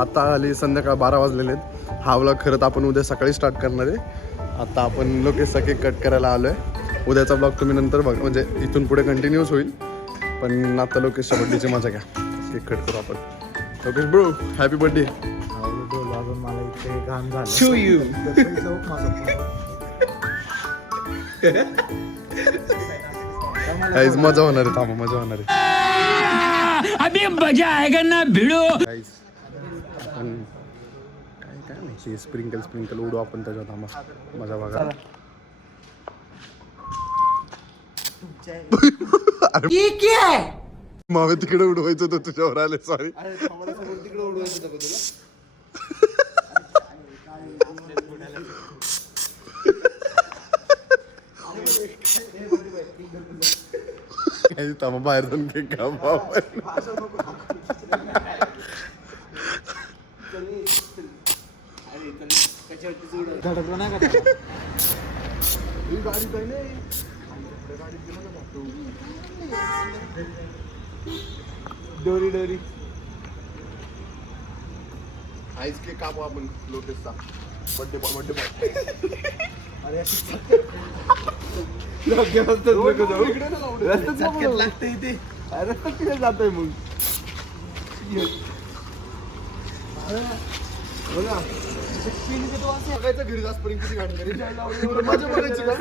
आता आली संध्याकाळ 12 वाजलेले आहेत. हा व्लॉग खरं तर आपण उद्या सकाळी स्टार्ट करणार आहे. आता आपण लोकेशचा केक कट करायला आलो आहे. उद्याचा ब्लॉग तुम्ही नंतर बघा, म्हणजे इथून पुढे कंटिन्यूस होईल. पण आता लोकेशच्या बड्डेची मजा घ्या. केक कट करू आपण. Lokesh bro, happy birthday. अजून मला इथे घाम झालं. To you. गाईज मजा होणार आहे. थांबा, मजा होणार आहे. अभी मजा आएगा ना भिड़ो. गाईज आपण काय माहिती स्प्रिंकल उडू आपण त्याच्यात. थांबा, मजा बघा. ये क्या है? मावे तिकडे उडवायचं होतं, तुझ्यावर आले. सॉरी. तिकडे उडवायचं होतं तुला. थांबा, बाहेर जाऊन केक कापू आपण. धडकलं नाही का? डोरी डोरी आईस केक कापू आपण लोकेशचा. बर्थडे अरे रस्त्यात लागतं इथे. रस्त्यात तिथे जातोय मग. बघा बघायचं घरी जास्तपर्यंत किती गाडी घरी मजा बघायची का?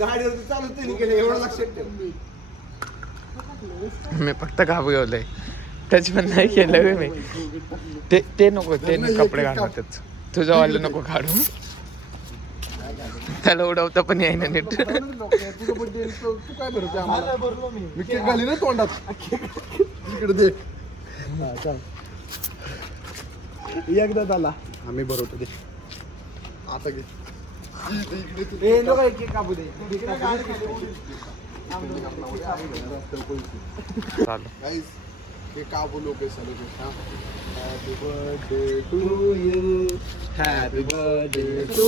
गाडीवरती चालूच त्यांनी केलं एवढं लक्षात ठेव. मी फक्त घाबरवलंय, टच पण नाही केलं मी. ते नको, ते कपडे घालतात. तुझं वालं नको काढू. त्याला उडवता पण येईना नीट. तुझं बर्थडे तू काय भरते आम्हाला? भरलो मी केक घाली ना तोंडात. इकडे दे. एकदा झाला. आम्ही भरवतो दे. आता घे. ए नको केक कापू दे. चालू. गाईस केक कापू Lokesh. Happy birthday to you. Happy birthday to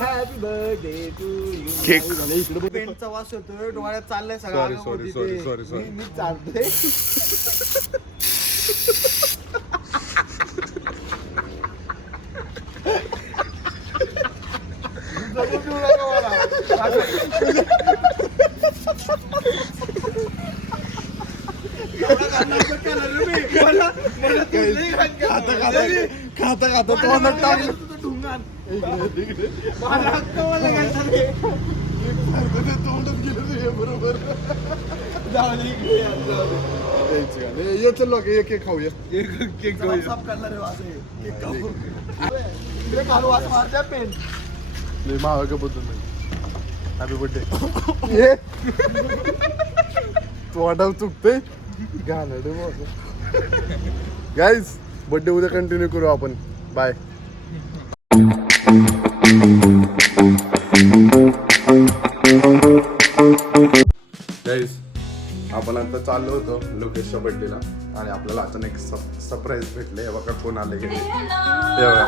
happy birthday to you. Cake पेंटचा वास होतोय डोळ्यात चाललंय Sorry. सगळं. मी चालतोय. खाता तोंडात टाकलं. तोंडात गेलं रे. बरोबर. ये चल लोक एक एक खाऊया. केक साफ करणार आहे. केक कापू वास मारत्या पेन. नाही महाग बद्दल नाही. Happy birthday. तोंडावर चुकते. गाईज बर्थडे उद्या कंटिन्यू करू आपण. बाय. गाईज आपण आता चाललो होतो लोकेशच्या बर्थडेला आणि आपल्याला अचानक सरप्राईज भेटले. हे बघा कोण आले गेले. हे बघा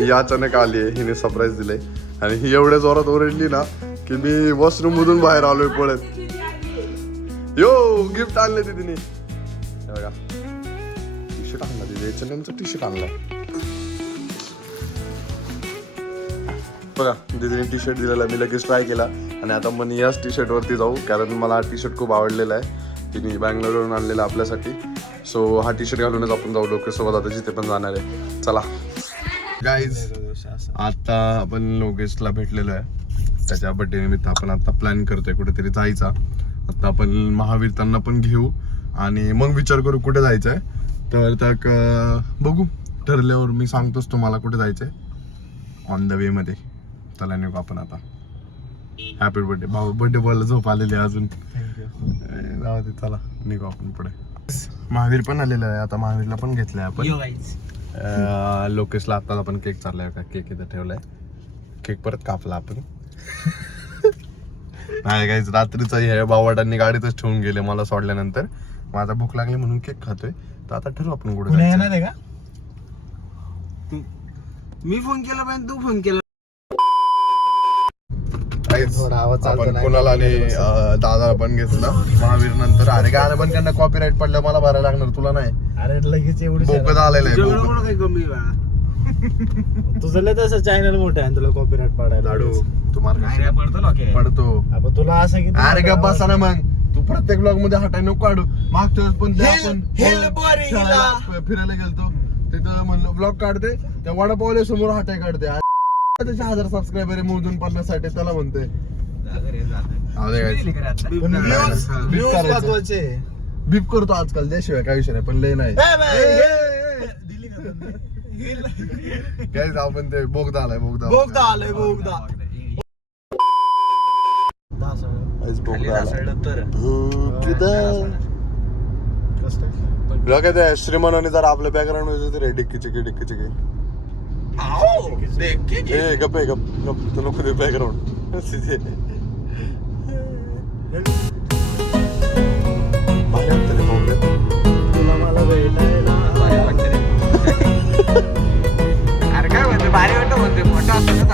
ही अचानक आली आहे. हिने सरप्राईज दिले आणि ही एवढ्या जोरात ओरडली ना की मी वॉशरूम मधून बाहेर आलोय पळत. यो गिफ्ट आणले तिने. हे बघा टी शर्ट आणला तिथे. H&Mचं टी शर्ट आणलाय. बघा दीदीने टी शर्ट दिलेला. मी लगेच ट्राय केला आणि आता मन याच टी शर्ट वरती जाऊ कारण मला हा टी शर्ट खूप आवडलेला आहे. तिने बँगलोरवरून आणलेला आपल्यासाठी. सो हा टी शर्ट घालूनच आपण जाऊ लोकेशसोबत आता जिथे पण जाणार आहे. चला गाईज आता आपण लोकेशला भेटलेलो आहे. त्याच्या बर्थडे निमित्त आपण आता प्लॅन करतोय कुठेतरी जायचा. आता आपण महावीर त्यांना पण घेऊ आणि मग विचार करू कुठे जायचं आहे. तर तक बघू ठरल्यावर मी सांगतोच तुम्हाला कुठे जायचंय. ऑन द वे मध्ये चला निघू आपण आता. हॅपी बर्थडे भाऊ. बर्थडे बॉयला झोप आलेली आहे अजून. जाऊ दे चला निघू आपण पुढे. महावीर पण आलेला आहे. आता महावीरला पण घेतलंय आपण. लोकेशला आता आपण केक चाललाय का. केक इथं ठेवलाय. केक परत कापला आपण. नाही काहीच रात्रीचा हे बावडांनी गाडीतच ठेवून गेले मला सोडल्यानंतर. माझा भूक लागली म्हणून केक खातोय. तर आता ठरवू आपण कुठे येणार आहे का. मी फोन केला पाहिजे तू फोन केला. थोडा आवाज आपण कोणाला आणि दादाला पण घेतला महावीर नंतर. अरे गाणं पण त्यांना कॉपीराईट पडलं मला भरायला लागणार तुला नाही. अरे लगेच एवढी बोकद आलेलं आहे तुझ्याकडे काही कमी तुझं लय तसं चॅनल मोठं आहे तुला कॉपीराईट पडायला. लाडू तुम्हाला पडतो आपण तुला असं की अरे गप्प बसा ना मग. तू प्रत्येक ब्लॉग मध्ये हटाय नको काढू. मागच्या वेळेस पण ते आपण फिरायला गेलतो तिथं म्हणलं ब्लॉग काढते त्या वडापावल्या समोर हटाय काढते. 1000 सबस्क्रायबर मोजून 50 साठी त्याला म्हणते बीप करतो आजकाल त्याशिवाय काही विषय नाही. पण लय नाही काय आपण ते बोगदा आलाय बोगदा बोगदा आलंय बोगदा. श्रीमनोनी जर आपलं बॅकग्राऊंड होते रे डिक्की चिकी डिक्की चिकी गप गप गप तू नको दे बॅकग्राऊंड. तुला मला भेटायला अरे काय म्हणते भारी वाटत म्हणते मोठा असतो ना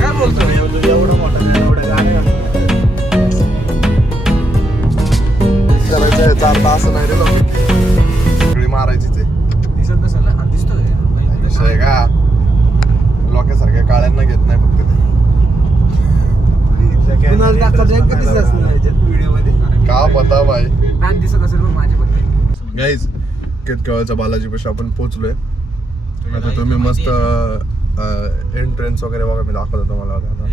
काय बोलतो एवढं मोठं एवढं गाणे करायचं चालतं असं नाही रे लोक सगळी मारायची ते दिसत नसेल ना दिसतोय विषय का लोकांसारख्या काळ्यांना घेत नाही फक्त व्हिडिओ मध्ये का पता भाई. मॅन दिसत असेल मग माझ्या बद्दल. गाईज केतकेळच्या बालाजी पाशी आपण पोहोचलोय. आता तुम्ही मस्त एंट्रन्स वगैरे बघा मी दाखवतो तुम्हाला आता.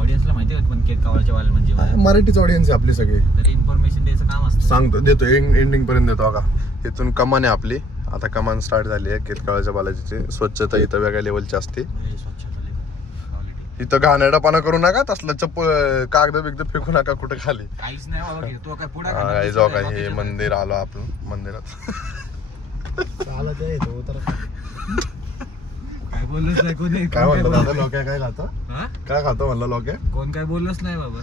ऑडियन्सला माहिती आहे पण केतकावळच्या वाले म्हणजे मराठीच ऑडियन्स आहे आपली सगळी. तरी इन्फॉर्मेशन द्यायचं काम असतं. सांगतो देतो एंडिंग पर्यंत देतो बघा. इथून कमान आहे आपली. आता कमान स्टार्ट झाली आहे केतकाळच्या बालाजीची. स्वच्छता इथं वेगळ्या लेवलची असते. इथं घाणेरडापणा करू नका. तसलं चप्पल कागद बिगद फेकू नका कुठे खाली. काहीच नाही बाबा घेतो काय पुढे जाऊ का हे मंदिर आलो आपण मंदिरात. चालत आहे तो तर काय बोललंच नाही कोणी. काय म्हणलं दादा लोक काय खातो काय खातो म्हणलं लोक कोण काय बोललंच नाही बाबा.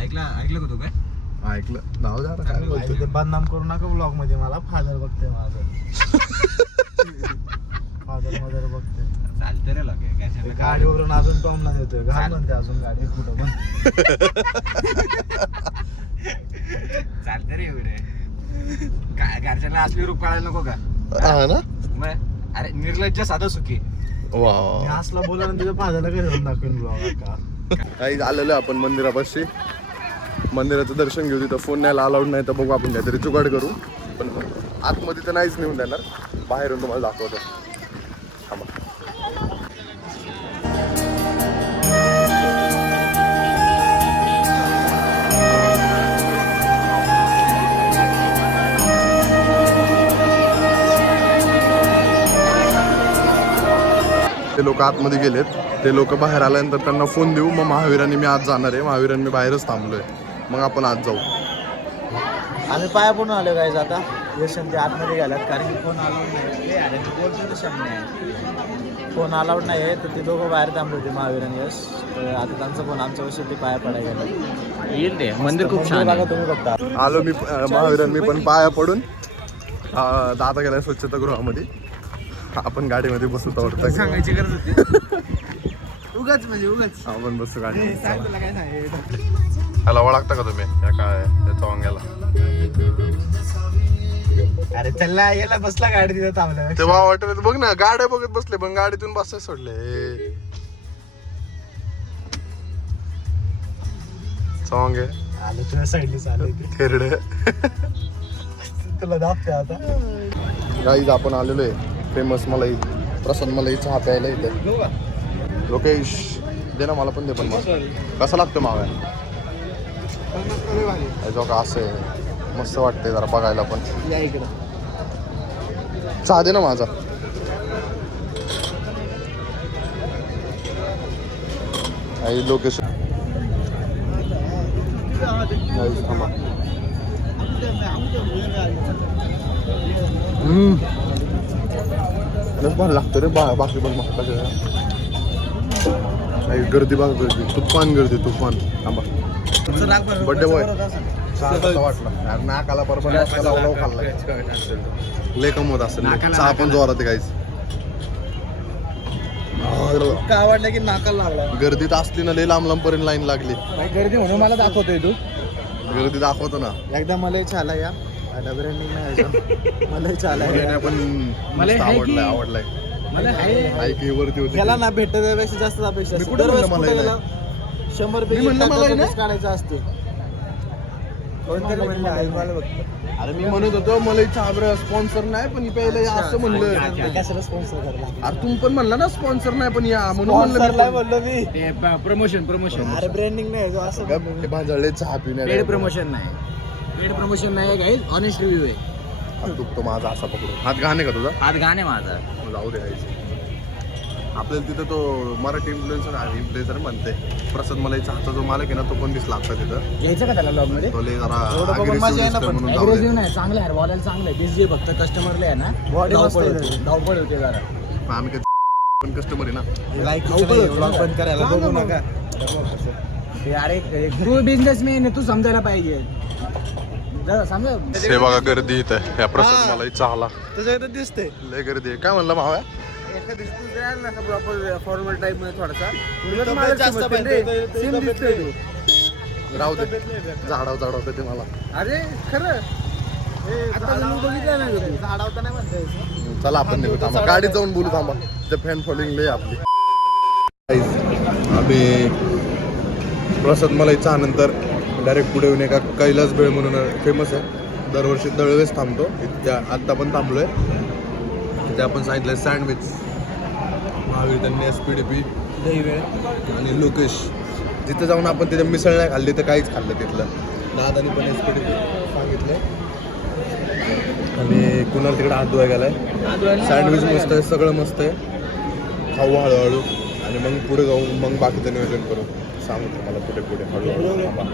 ऐकलं का तू काय ऐकलं नाव जा काय बोलतो ते बदनाम करू नका ब्लॉग मध्ये. मला फादर बघते माझं फादर बघते. चालतं रे लोक गाडीवरून अजून टॉमला देतोय घाल म्हणते अजून गाडी कुठं पण चालतं रे एवढे काय घरच्यांना असली रूप काढायला नको का. हा ना मग अरे निर्लज्ज साधं सुखी. वा असला बोला ना तुझ्या फादरला काही जाऊन दाखवेन ब्लॉग का काही आलेलो आपण मंदिरापाशी. मंदिराचं दर्शन घेऊ. तिथं फोन न्यायला अलाउड नाही तर बघू आपण काहीतरी जुगाड करू. पण आतमध्ये तर नाहीच नेऊन देणार. बाहेरून तुम्हाला दाखवतो. थांबा. ते लोक आतमध्ये गेलेत. ते लोक बाहेर आल्यानंतर त्यांना फोन देऊ. मग महावीरांनी मी आज जाणार आहे. महावीरांनी मी बाहेरच थांबलोय. मग आपण आज जाऊ. आम्ही पाया पडून आलो काय आता यशवंती आतमध्ये गेल्यात कारण की फोन अलाउड नाही. अरे तू बोलतो तसं नाही फोन अलाउड नाही आहे तर ते दोघं बाहेर थांबले होते महावीर आणि यश. तर आता त्यांचा फोन आमच्या वर्षी ते पाया पडायला गेला. येईल ते मंदिर खूप छान बघा तुम्ही बघता. आलो मी महावीरांनी पण पाया पडून. दादा गेलाय स्वच्छतागृहामध्ये. आपण गाडीमध्ये बसू तर सांगायची गरज होती. उगाच म्हणजे उगाच आपण बसू गाडी. तुला काय सांगेल ह्याला ओळखता का तुम्ही या काय त्याचा वांग्याला अरे चल्ला याला बसला गाडी तिथं थांबला तेव्हा वाटत बघ ना गाड्या बघत बसले पण गाडीतून बसायला सोडले. चव्हांगे आलो तुझ्या साईडला चालू खेरडे तुला दाखते आता. गाईज आपण आलेलो आहे फेमस मलाई प्रसाद मलाई चहा प्यायला इथे. लोकेश दे ना मला पण दे. पण मग कसं लागतं माव्या जो का असं आहे मस्त वाटतंय जरा बघायला पण. या इकडं चहा दे ना माझा. लोकेशन थांबा. भारी लागतं रे बाकी बघ मग गर्दी बघ गर्दी तुफान गर्दी तुफान. थांबा बड्डे बॉय चहा कसा वाटला यार, नाकाला बरोबर लावलाव खाल्ला लय कमवत असेल चहा पण जोरात आहे काहीच. काय आवडलं की नाकाला लागला. गर्दीत असली ना लय लांब लांब पर्यंत लाईन लागली. गर्दी म्हणून मला दाखवतोय तू. गर्दी दाखवतो ना. एकदा मला छाला या ब्रँडिंग नाही मला छाला पण मस्त आवडलाय. ऐकी वरती होती त्याला ना भेटत त्यापेक्षा जास्त अपेक्षा मी असते. कुठं दरवेळेस म्हणलं कुठे मला गेला 100 मी म्हणलं मला रुपये नाही. काढायचं असते. कोणतरी म्हणलं आहे मला बघतो. अरे मी म्हणत होतो मला चहा स्पॉन्सर नाही पण पहिलं असं म्हणलं. कशाला स्पॉन्सर करला. अरे तुम्ही पण म्हणला ना स्पॉन्सर नाही पण या म्हणून म्हणलं बोललो मी. प्रमोशन अरे ब्रँडिंग नाही जो असं हे भांजळले चहा पिण्या पेड प्रमोशन नाही गाईज, ऑनेस्ट रिव्ह्यू आहे. तो माझा असा पकडून हात घाणे का तुझा आज गाणे माझा जाऊ दे गायचं. आपल्याला तिथं तो मराठी इन्फ्लुएन्सर म्हणते प्रसाद मलाई चहाचा जो मालक आहे ना तो पण दिसला आता तिथं. घ्यायचं का त्याला लॉग मध्ये? तो लय जरा एवढं बघून aggressive मजा आहे ना दिसतोय पण. म्हणून जाऊ दे. अग्रेसिव्ह नाही, चांगलं आहे बोलायला चांगलं आहे. बीस जे फक्त कस्टमरला आहे ना Body मस्त धावपळ आहे होते, त्याची. धावपळ होते जरा. पण आम्ही काय पण कस्टमर आहे ना. लाईक ब्लॉग बंद करायला बघू नका. ते अरे तू बिझनेसमॅन तू समजायला पाहिजे. जरा समजा. हे बघा गर्दी इथं ह्या प्रसाद मलाई चहाला त्याच्याकडे दिसते लय गर्दी आहे. काय म्हणलं भावा एका दिवशी तू जायला ना प्रॉपर फॉर्मल टाईप मध्ये थोडासा जास्त राहू दे झाडावतं ते मला. अरे खरं आता तुम्ही बघितलं नाही का तू? झाडावता नाही म्हणते. चला आपण निघू थांबा गाडीत जाऊन बोलू थांबा. ते फॅन फॉलोइंग लय आपली. आम्ही प्रसाद मलाई चहा नंतर डायरेक्ट पुढे येऊन एका कैलास बेळ म्हणून फेमस आहे. दरवर्षी दळवेस थांबतो त्या आत्ता पण थांबलोय. तिथे आपण सांगितलं सँडविच महावीर त्यांनी SPD दही वेळ आणि लोकेश. जिथं जाऊन आपण तिथे मिसळ नाही खाल्ली तर काहीच खाल्लं तिथलं. दादानी पण SPD सांगितलं आणि कुणाला तिकडे हात धुवाय गेलाय. सँडविच मस्त आहे, सगळं मस्त आहे. खाऊ हळूहळू आणि मग पुढे जाऊन मग बाकीचं नियोजन करू. सांगू तुम्हाला पुढे हळूहळू थांबा.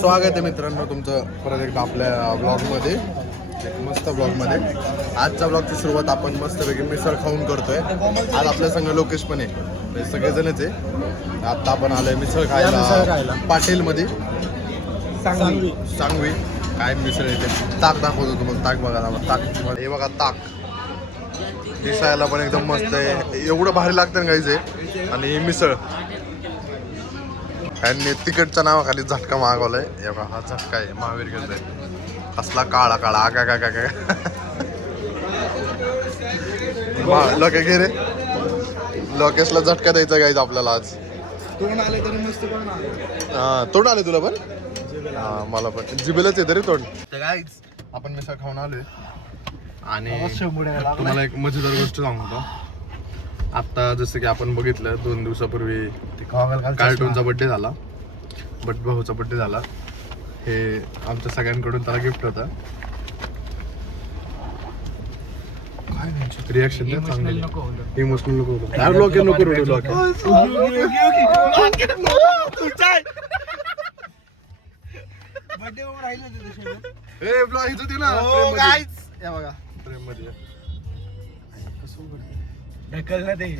स्वागत आहे मित्रांनो तुमचं परत एकदा आपल्या ब्लॉगमध्ये, एक मस्त ब्लॉगमध्ये. आजच्या ब्लॉगची सुरुवात आपण मस्तपैकी मिसळ खाऊन करतोय. आज आपल्या संग लोकेश पण आहे, सगळेजणच आहे. आता आपण आलोय मिसळ खायला पाटीलमध्ये सांगवी. काय मिसळ येते ताक दाखवतो तुम्हाला. ताक बघा ना, ताक हे बघा ताक दिसायला पण एकदम मस्त आहे. एवढं भारी लागतं ना गाईचे. आणि ही मिसळ यांनी तिकीटच्या नावाखाली झटका मागवलाय. एवढा हा झटका आहे महावीर घेतोय. असला काळा काळा आगा का काय लोके घे रे. लोकेशला झटका द्यायचा गाईज आपल्याला आज. तोंड आले तरी मस्त कोण आले. हा तोंड आले तुला पण. हा मला पण जिबेलच येतं रे तोंड. तर गाईज आपण मिसळ खाऊन आलोय आणि तुम्हाला एक मजेदार गोष्ट सांगतो. आता जसं की आपण बघितलं 2 दिवसापूर्वी कार्टूनचा बड्डे झाला, भाऊचा बड्डे झाला. हे आमच्या सगळ्यांकडून त्याला गिफ्ट होता. काय रिॲक्शन इमोशनल नको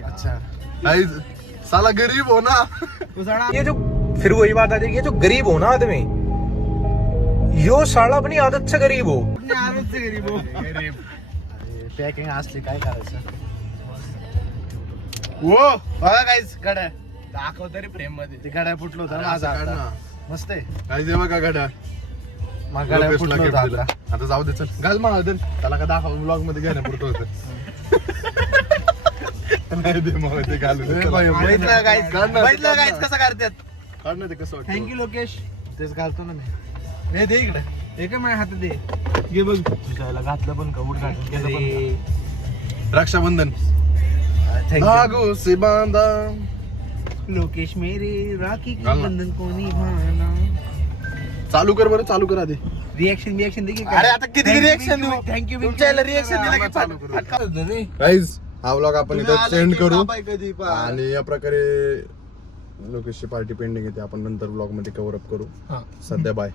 अच्छा साला गरीब हो ना. ये जो फिर वही बात आती है कि जो गरीब हो ना आदमी, यो साला अपनी आदत से गरीब हो. पॅकिंग असली काय करायचं. वो बघा काहीच गड्या दाखव तरी फ्रेम मध्ये. ते गड्या फुटलो होता माझा आता. मस्त आहे काय देवा का गाड्या मग गड्या फुटलो होता आपला. आता जाऊ दे चल घाल मग त्याला का दाखव ब्लॉग मध्ये घ्यायला पुरतो होतं. नाही दे मग ते घालून बघितलं गाईच कसं करतात. काढ ना ते कसं वाटतं. थँक्यू लोकेश. तेच घालतो ना मी. हे दे इकडे. हे काय माझ्या हातात दे. घे बघ घातलं पण कबूट घातलं. रक्षाबंधन धागो से बांधा लोकेश मेरे राखी घाल ना. बंधन को निभाना. चालू कर बरं, चालू कर आधी. रिएक्शन दे की. अरे आता किती रिएक्शन देऊ. थँक्यू तुमच्या रिएक्शन दिलं की चालू करू. चालू. गाईज हा व्लॉग आपण इथं सेंड करू आणि या प्रकारे लोकेशची पार्टी पेंडिंग येते. आपण नंतर व्लॉग मध्ये कव्हर अप करू. सध्या bye.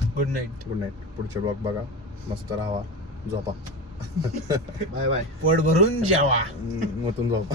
Good night. Good night. पुढचे ब्लॉग बघा, मस्त राहावा, झोपा. Bye bye. पोट भरून जेवा. मग झोपा.